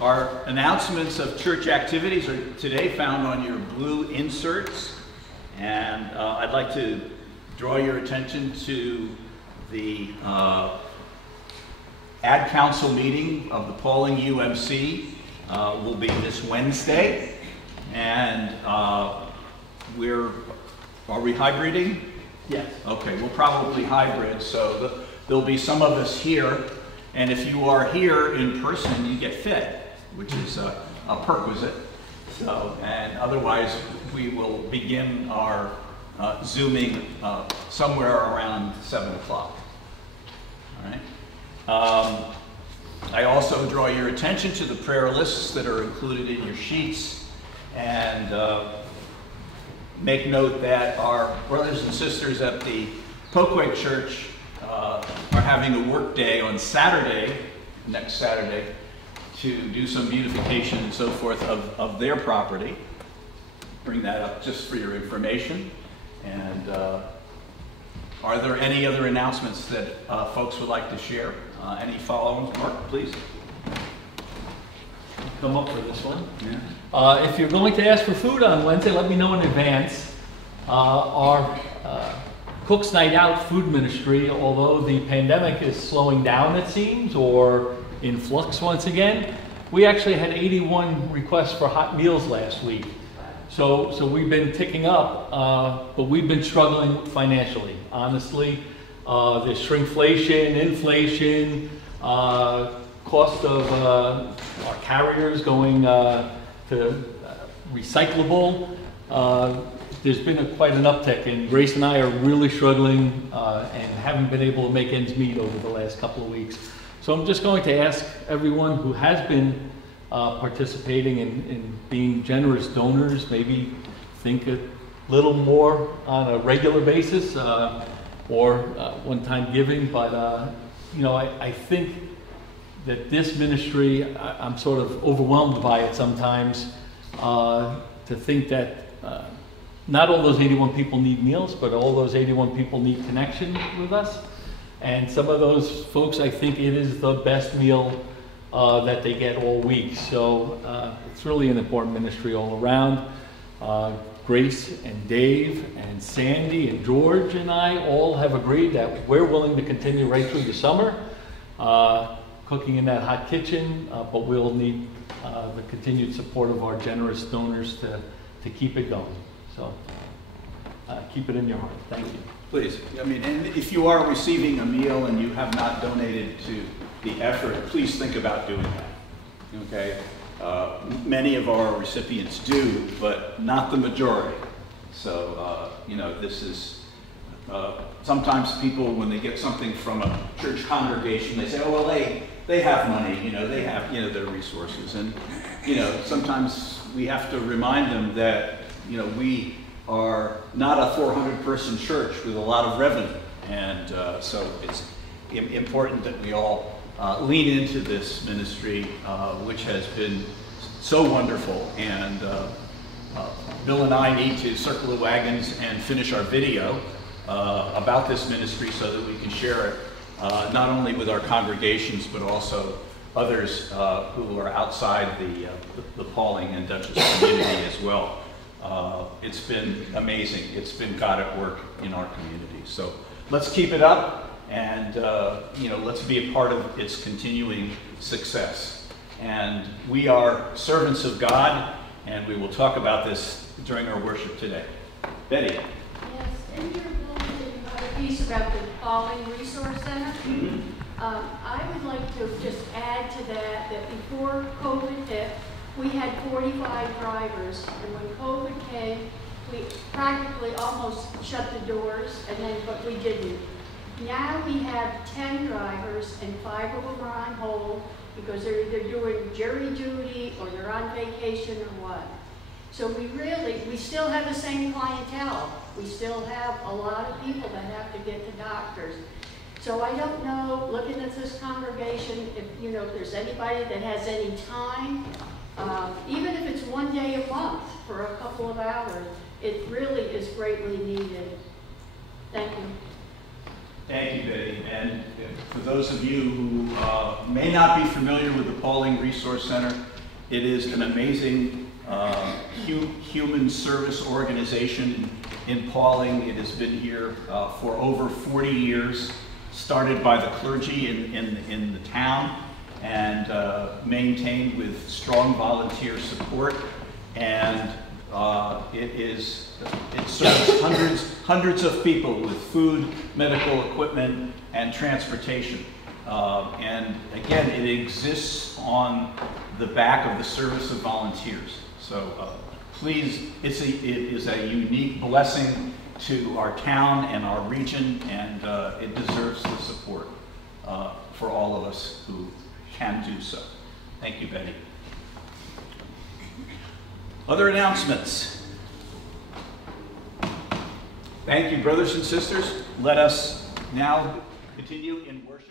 Our announcements of church activities are today found on your blue inserts. And I'd like to draw your attention to the Ad Council meeting of the Pawling UMC. Will be this Wednesday. And are we hybriding? Yes. Okay, we'll probably hybrid, so there'll be some of us here. And if you are here in person, you get fed, which is a perquisite. So, and otherwise, we will begin our Zooming somewhere around 7 o'clock. All right. I also draw your attention to the prayer lists that are included in your sheets, and make note that our brothers and sisters at the Poquay Church are having a work day on Saturday, next Saturday, to do some beautification and so forth of their property. Bring that up just for your information. And are there any other announcements that folks would like to share? Any follow-ons? Mark, please. Come up for this one. Yeah. If you're going to ask for food on Wednesday, let me know in advance. Our Cook's Night Out food ministry, although the pandemic is slowing down, it seems, or in flux once again, we actually had 81 requests for hot meals last week. So we've been ticking up, but we've been struggling financially, honestly. There's shrinkflation, inflation, cost of our carriers going to recyclable. There's been quite an uptick, and Grace and I are really struggling and haven't been able to make ends meet over the last couple of weeks. So I'm just going to ask everyone who has been participating in being generous donors, maybe think a little more on a regular basis or one-time giving. But you know, I think that this ministry, I'm sort of overwhelmed by it sometimes, to think that not all those 81 people need meals, but all those 81 people need connection with us. And some of those folks, I think it is the best meal that they get all week. So it's really an important ministry all around. Grace and Dave and Sandy and George and I all have agreed that we're willing to continue right through the summer, cooking in that hot kitchen, but we'll need the continued support of our generous donors to keep it going. So keep it in your heart. Thank you. Please. I mean, and if you are receiving a meal and you have not donated to the effort, please think about doing that. Okay? Many of our recipients do, but not the majority. So, you know, this is, sometimes people, when they get something from a church congregation, they say, oh, well, they have money, you know, they have, you know, their resources. And, you know, sometimes we have to remind them that, you know, we are not a 400-person church with a lot of revenue. And so it's important that we all lean into this ministry, which has been so wonderful. And Bill and I need to circle the wagons and finish our video about this ministry so that we can share it not only with our congregations, but also others who are outside the Pawling and Dutchess community as well. It's been amazing. It's been God at work in our community. So let's keep it up, and you know, let's be a part of its continuing success. And we are servants of God, and we will talk about this during our worship today. Betty. Yes, in your bulletin, you have a piece about the Pawling Resource Center. Mm-hmm. I would like to just add to that before COVID hit, we had 45 drivers, and when COVID came, we practically almost shut the doors, but we didn't. Now we have 10 drivers, and 5 of them are on hold because they're either doing jury duty or they're on vacation or what. So we still have the same clientele. We still have a lot of people that have to get to doctors. So I don't know, looking at this congregation, if there's anybody that has any time, even if it's one day a month for a couple of hours, it really is greatly needed. Thank you. Thank you, Betty. And for those of you who may not be familiar with the Pawling Resource Center, it is an amazing human service organization in Pawling. It has been here for over 40 years, started by the clergy in the town and maintained with strong volunteer support. And it serves hundreds of people with food, medical equipment, and transportation. And again, it exists on the back of the service of volunteers. So please, it is a unique blessing to our town and our region, and it deserves the support for all of us who can do so. Thank you, Betty. Other announcements. Thank you, brothers and sisters. Let us now continue in worship.